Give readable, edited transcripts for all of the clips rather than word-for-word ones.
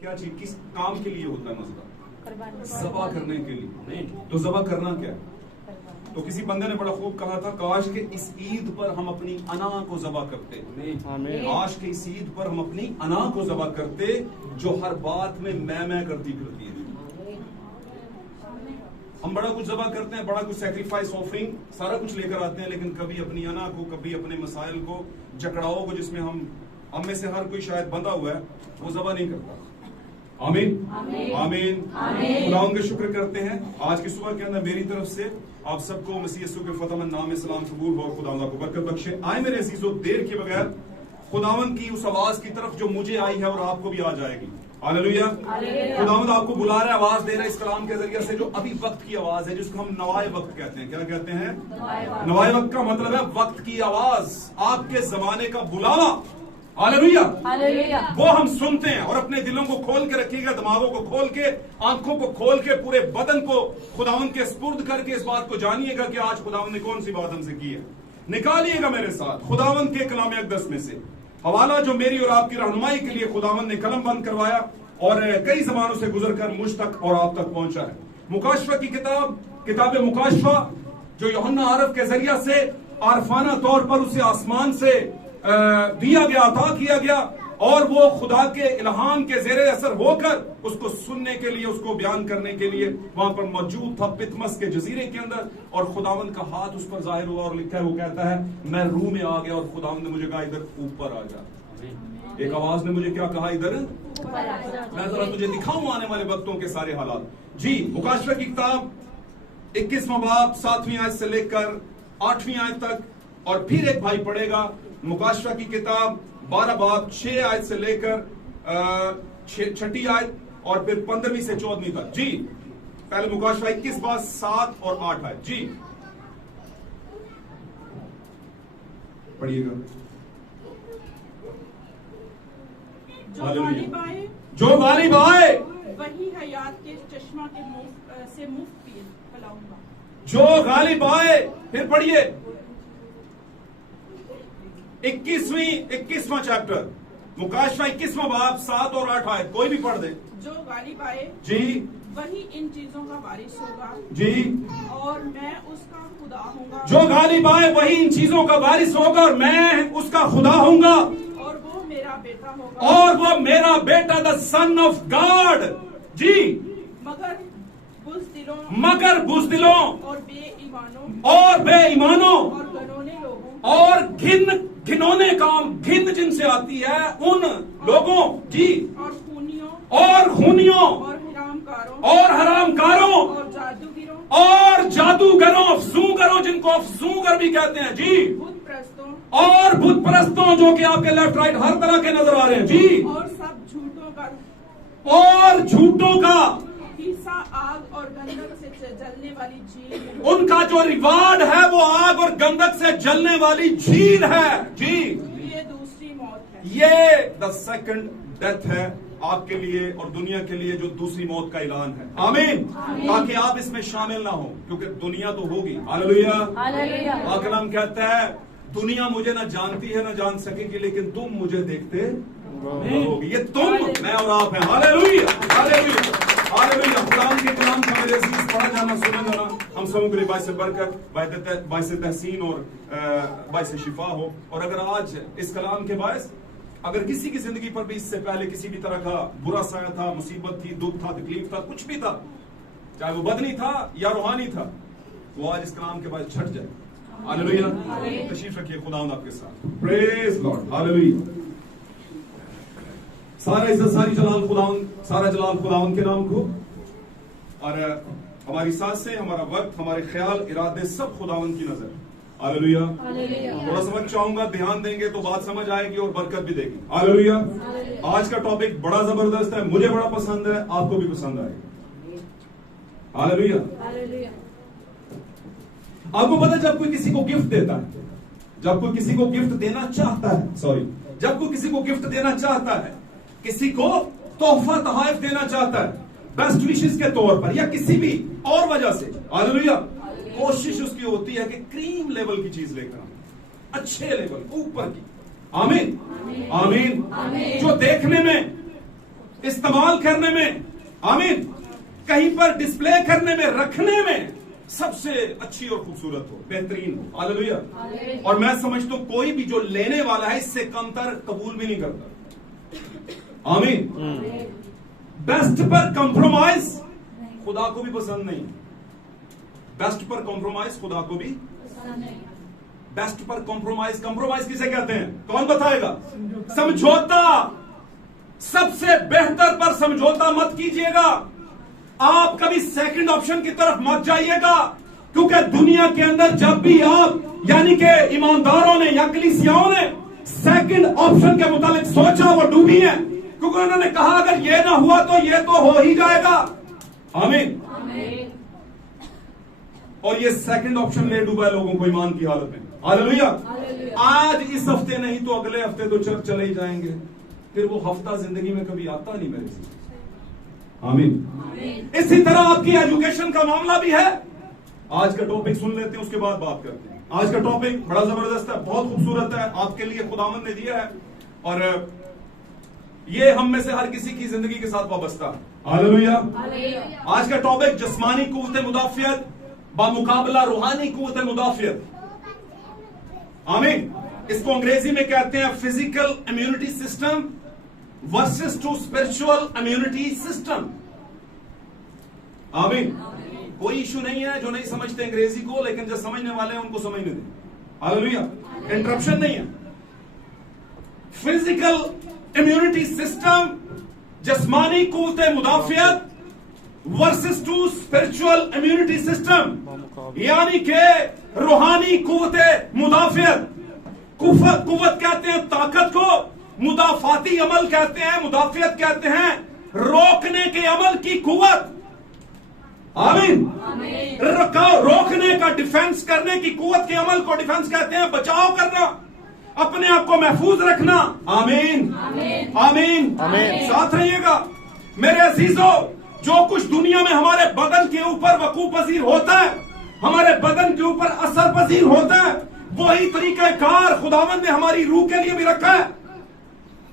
क्या चीज किस काम के लिए होता है मजदा? ज़बा करने के लिए। तो ज़बा करना क्या है? तो किसी बंदे ने बड़ा खूब कहा था, काश के इस ईद पर हम अपनी अना को ज़बा करते। काश के इस ईद पर हम अपनी अना को ज़बा करते जो हर बात में मैं करती फिरती है। हम बड़ा कुछ ज़बा करते हैं, बड़ा कुछ सैक्रिफाइस ऑफरिंग सारा कुछ लेकर आते हैं, लेकिन कभी अपनी अना को, कभी अपने मसाइल को, जकड़ाओं को, जिसमें हम में से हर कोई शायद बंधा हुआ है, वो ज़बा नहीं करता। आमीन आमीन खुदावंद का शुक्र करते हैं। आज की सुबह के अंदर मेरी तरफ से आप सबको मसीह यीशु के फतहमंद नाम में सलाम कबूल हो और खुदावंद आपको बरकत बख्शे। आए मेरे अजीजों, देर के बगैर खुदावंद की उस आवाज की तरफ जो मुझे आई है और आपको भी आ जाएगी। हालेलुया। खुदावंद आपको बुला रहा है, आवाज दे रहा है इस कलाम के जरिए से, जो अभी वक्त की आवाज है, जिसको हम नवाए वक्त कहते हैं। क्या कहते हैं? नवाए वक्त का मतलब है वक्त की आवाज, आपके जमाने का बुलावा। हालेलुया। वो हम सुनते हैं और अपने दिलों को खोल के रखिएगा, दिमागों को खोल के, आंखों को खोल के, पूरे बदन को खुदावंद के स्पुर्द करके इस बात को जानिएगा कि आज खुदावंद ने कौन सी बात हमसे की है। निकालिएगा मेरे साथ खुदावंद के कलाम अक़दस में से हवाला जो मेरी और आपकी रहनुमाई के लिए खुदावंद ने कलम बंद करवाया और कई जमानों से गुजरकर मुझ तक और आप तक पहुंचा है। मुकाशफा की किताब मुकाशफा जो यूहन्ना आरफ के जरिया से आरफाना तौर पर उसे आसमान से दिया गया, अता किया गया, और वो खुदा के इल्हाम के जेरे असर होकर उसको सुनने के लिए, उसको बयान करने के लिए वहां पर मौजूद था पितमस के जजीरे के अंदर, और खुदावंद का हाथ उस पर जाहिर हुआ और लिखा है, वो कहता है मैं रूह में आ गया और खुदावंद ने मुझे कहा इधर ऊपर आ जा। एक आवाज ने मुझे क्या कहा? इधर मैं जरा तुझे दिखाऊं आने वाले वक्तों के सारे हालात। जी, मुकाशफा की किताब 21वां बाब 7वीं आयत से लेकर 8वीं आयत तक, और फिर एक भाई पढ़ेगा मुकाशफा की किताब 12 बाब 6 आयत से लेकर 6ठी आयत, और फिर 15वीं से 14वीं तक। जी, पहले मुकाशफा 21 बाब 7 और 8 आयत। जी पढ़िएगा। जो गालिब आए वही हयात के चश्मा के से मुफ्त पिलाऊंगा। जो गालिब आए, फिर पढ़िए 21वां चैप्टर मुकाशफा 21वां बाब 7 और 8 आयत, कोई भी पढ़ दे। जो गालिब आए जी वही इन चीजों का वारिस होगा जी, और मैं उसका खुदा होऊंगा। जो गालिब आए वही इन चीजों का वारिस होगा और मैं उसका खुदा होऊंगा, और वो मेरा बेटा होगा। और वो मेरा बेटा, द सन ऑफ गॉड। जी, मगर बुज़दिलों और बेईमानों और घिनौने लोगों और घिनौने काम, घिन जिनसे आती है उन लोगों, जी, और खूनियों और हरामकारों और जादूगरों, अफसूगरों, जिनको अफसूगर भी कहते हैं। जी, और बुत परस्तों, जो कि आपके लेफ्ट राइट हर तरह के नजर आ रहे हैं। जी, और सब झूठों का हिस्सा आग और गंधक से जलने वाली झील। उनका जो रिवार्ड है वो आग और गंधक से जलने वाली झील है। जी, ये दूसरी मौत है। ये द सेकंड डेथ है आपके लिए और दुनिया के लिए, जो दूसरी मौत का ऐलान है। आमीन। ताकि आप इसमें शामिल ना हो, क्योंकि दुनिया तो होगी। हालेलुया। कलाम कहता है दुनिया मुझे ना जानती है ना जान सकेगी, लेकिन तुम मुझे देखते रहोगे। ये तुम, मैं और आप हैं। Hallelujah hallelujah hallelujah. खुदावंद के कलाम का मेरे अजीज पढ़ा जाना, सुना जाना हम सबों के लिए बाइस बरकत, बाइस तहसीन और बाइस शिफा हो। और अगर आज इस कलाम के बायस अगर किसी की जिंदगी पर भी इससे पहले किसी भी तरह का बुरा साया था, मुसीबत थी, दुख था, तकलीफ था, कुछ भी था, चाहे वो बदनी था या रूहानी था, वो आज इस कलाम के बाद छट जाए। हालेलुया। तशरीफ रखिए, खुदावंद आपके साथ। Praise Lord. हालेलुया। सारा इज्जत, सारा जलाल खुदावंद के नाम को, और हमारी सांसें, हमारा वक्त, हमारे ख्याल, इरादे सब खुदावंद की नजर। हालेलुया। थोड़ा सा वक्त चाहूंगा, ध्यान देंगे तो बात समझ आएगी और बरकत भी देगी। हालेलुया। आज का टॉपिक बड़ा जबरदस्त है, मुझे बड़ा पसंद है, आपको भी पसंद आएगा। हालेलुया। आपको पता है जब कोई किसी को गिफ्ट देता है, जब कोई किसी को गिफ्ट देना चाहता है, जब कोई किसी को गिफ्ट देना चाहता है, किसी को तोहफा तोहफा देना चाहता है, बेस्ट विशेस के तौर पर या किसी भी और वजह से, हालेलुया, कोशिश उसकी होती है कि क्रीम लेवल की चीज लेकर, अच्छे लेवल, ऊपर की। आमीन आमीन। जो देखने में इस्तेमाल करने में, आमीन, कहीं पर डिस्प्ले करने में, रखने में सबसे अच्छी और खूबसूरत हो, बेहतरीन हो। हालेलुया। और मैं समझता हूं कोई भी जो लेने वाला है इससे कमतर कबूल भी नहीं करता। आमीन। बेस्ट पर कंप्रोमाइज खुदा को भी पसंद नहीं। बेस्ट पर कॉम्प्रोमाइज खुदा को भी बेस्ट पर कॉम्प्रोमाइज, कंप्रोमाइज किसे कहते हैं? कौन बताएगा? समझौता। सबसे बेहतर पर समझौता मत कीजिएगा। आप कभी सेकंड ऑप्शन की तरफ मत जाइएगा, क्योंकि दुनिया के अंदर जब भी आप यानी कि ईमानदारों ने या कलीसियाओं ने सेकंड ऑप्शन के मुताबिक सोचा, वो डूबी है, क्योंकि उन्होंने कहा अगर ये ना हुआ तो ये तो हो ही जाएगा। आमीन। और ये सेकंड ऑप्शन ले डूबा है लोगों को ईमान की हालत में। हालेलुया। आज इस हफ्ते नहीं तो अगले हफ्ते तो चर्च चले ही जाएंगे, फिर वो हफ्ता जिंदगी में कभी आता नहीं मेरे से। आमीन। इसी तरह आपकी एजुकेशन का मामला भी है। आज का टॉपिक सुन लेते हैं, उसके बाद बात करते हैं। आज का टॉपिक बड़ा जबरदस्त है, बहुत खूबसूरत है, आपके लिए खुदावंद ने दिया है, और ये हम में से हर किसी की जिंदगी के साथ वाबस्ता है। हालेलुया। आज का टॉपिक जिस्मानी कुव्वत मुदाफियत बामुकाबला रूहानी कुव्वत मुदाफियत। आमीन। इसको अंग्रेजी में कहते हैं physical immunity system versus to spiritual immunity system. आमीन। कोई इशू नहीं है जो नहीं समझते अंग्रेजी को, लेकिन जो समझने वाले हैं उनको समझने दें। हालेलुया। इंटरप्शन नहीं है। फिजिकल इम्यूनिटी सिस्टम, जिस्मानी कुव्वत मुदाफियत versus to spiritual immunity system, यानी के रूहानी कुव्वत मुदाफियत। कुव्वत कहते हैं ताकत को, मुदाफाती अमल कहते हैं, मुदाफियत कहते हैं रोकने के अमल की कुव्वत। आमीन। रोकने का, डिफेंस करने की कुव्वत के अमल को डिफेंस कहते हैं, बचाव करना, अपने आप को महफूज रखना। आमीन। आमीन। साथ रहिएगा मेरे अजीजों। जो कुछ दुनिया में हमारे बदन के ऊपर वकूफ पजीर होता है, हमारे बदन के ऊपर असर पजीर होता है, वही तरीकाकार खुदावंद ने हमारी रूह के लिए भी रखा है।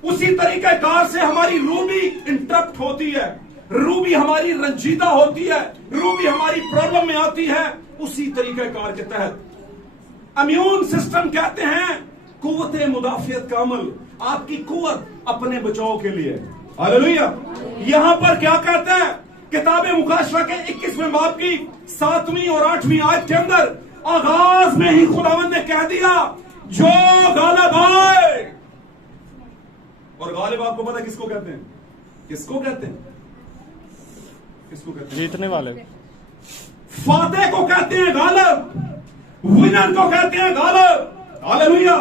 उसी तरीकाकार से हमारी रूह भी इंटरप्ट होती है, रूह भी हमारी रंजीदा होती है, रूह भी हमारी प्रॉब्लम में आती है। उसी तरीकाकार के तहत इम्यून सिस्टम कहते हैं कुव्वत मुदाफियत का अमल, आपकी कुव्वत अपने बचाव के लिए। हालेलुया। यहां पर क्या कहते हैं? किताबे मुकाशवा के 21वें बाब की 7वीं और 8वीं आयत के अंदर आगाज में ही खुदावंद ने कह दिया जो गालिब आए। और गालिब आपको पता किसको कहते हैं? किसको कहते हैं? किसको कहते हैं? जीतने वाले। फातेह को कहते हैं गालिब, विनर को कहते हैं गालिब। हालेलुया।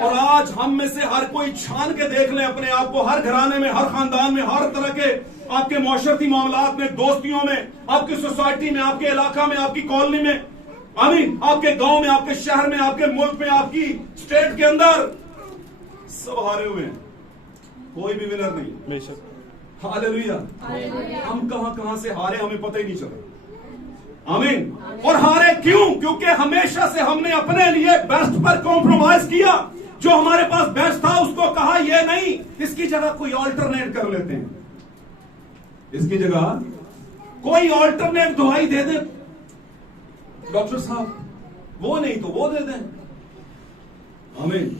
और आज हम में से हर कोई छान के देख ले अपने आप को, हर घराने में, हर खानदान में, हर तरह के आपके माशरती मामलात में, दोस्तियों में, आपकी सोसाइटी में, आपके इलाका में, आपकी कॉलोनी में, आमीन, आपके गांव में, आपके शहर में, आपके मुल्क में, आपकी स्टेट के अंदर, सब हारे हुए हैं, कोई भी विनर नहीं। बेशक। हालेलुया। हम कहां कहां से हारे हमें पता ही नहीं चला। आमीन। और हारे क्यों? क्योंकि हमेशा से हमने अपने लिए बेस्ट पर कॉम्प्रोमाइज किया। जो हमारे पास बेस्ट था उसको कहा ये नहीं, इसकी जगह कोई ऑल्टरनेट कर लेते हैं, इसकी जगह कोई ऑल्टरनेट दवाई दे दे डॉक्टर साहब, वो नहीं तो वो दे दें। आमीन।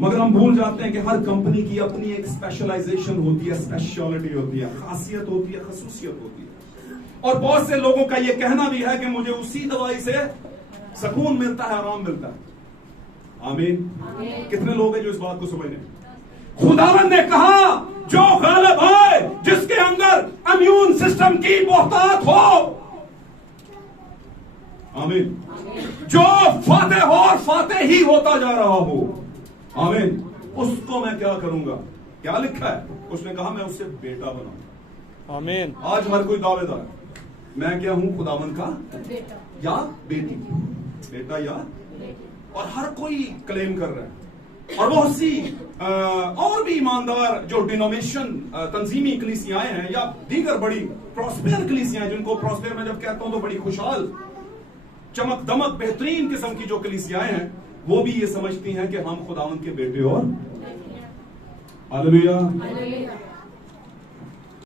मगर हम भूल जाते हैं कि हर कंपनी की अपनी एक स्पेशलाइजेशन होती है, स्पेशलिटी होती है, खासियत होती है, खसूसियत होती है। और बहुत से लोगों का यह कहना भी है कि मुझे उसी दवाई से सुकून मिलता है, आराम मिलता है। आमीन। कितने लोग हैं जो इस बात को समझने? खुदावंद ने कहा जो गालिब आए, जिसके अंदर इम्यून सिस्टम की बहुतात हो, आमीन, जो फातेह हो और फातेह ही होता जा रहा हो, आमीन, उसको मैं क्या करूंगा? क्या लिखा है? उसने कहा मैं उससे बेटा बनाऊंगा। आमीन। आज हर कोई दावेदार, मैं क्या हूं? खुदावंद का बेटा या बेटी, बेटा या बेटी। और हर कोई क्लेम कर रहा है। और बहुत सी और भी ईमानदार जो डिनोमिनेशन तंजीमी कलीसियाएं हैं या दीगर बड़ी प्रॉस्पेर कलीसियाएं, जिनको प्रॉस्पेर में जब कहता हूं तो बड़ी खुशहाल, चमक दमक, बेहतरीन किस्म की जो कलीसियाएं हैं, वो भी ये समझती हैं कि हम खुदावंद के बेटे और हालेलुया।